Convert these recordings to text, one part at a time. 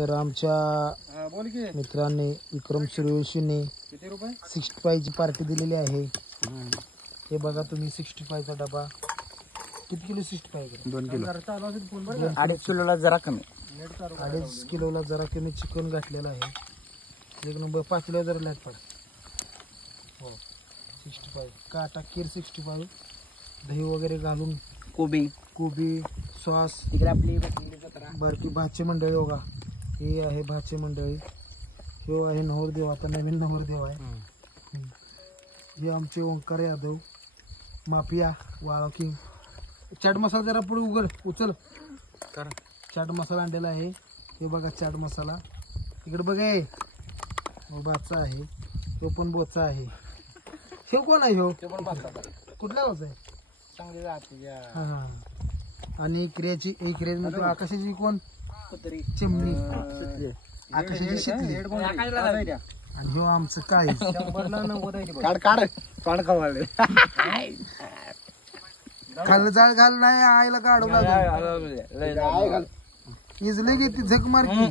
तर आमच्या मित्रांनी विक्रम सूर्यवंशीने 65 ची पार्टी दिलेली आहे। हे बघा तुम्ही 65 चा डबा किती किलो 65 2 किलो 2.5 किलोला जरा कमी 2.5 किलोला जरा कमी चिकन घातलेलं आहे। एक नंबर पाचल्या जरा लाईट पड हो 65 काटा केर 65 दही वगैरे घालून कोबी सॉस तिकडे आपली बारकी भाची मंडळी होगा हे आहे भाची मंडळी हे आहे नवरदेव आता नवीन नवरदेव आहे। हे आमचे ओंकार यादव माफिया वाळकी चाट मसाला जरा पुढे उचल चाट मसाला आणलेला आहे। हे बघा चाट मसाला इकडे बघा बाचा आहे तो पण बोचा आहे। हे कोण आहे हो कुठला गावचा आहे चांगली राहते हा आणि क्रियाची एक क्रिया म्हणजे आकाशाची कोण चिमणी आकाशाची शिकली आणि हो आमचं काय खाल्लं जाळ घाल नाही आईला काढू लागलं इजले गे ती झक मारकी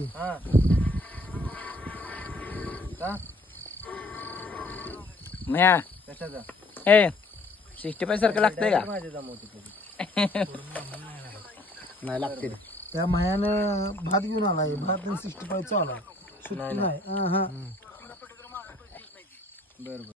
म्या ए 65 सारखं लागतंय का नाही लागते त्या मायानं भात घेऊन आलाय भात 65 चा आला सुट्टी नाही हा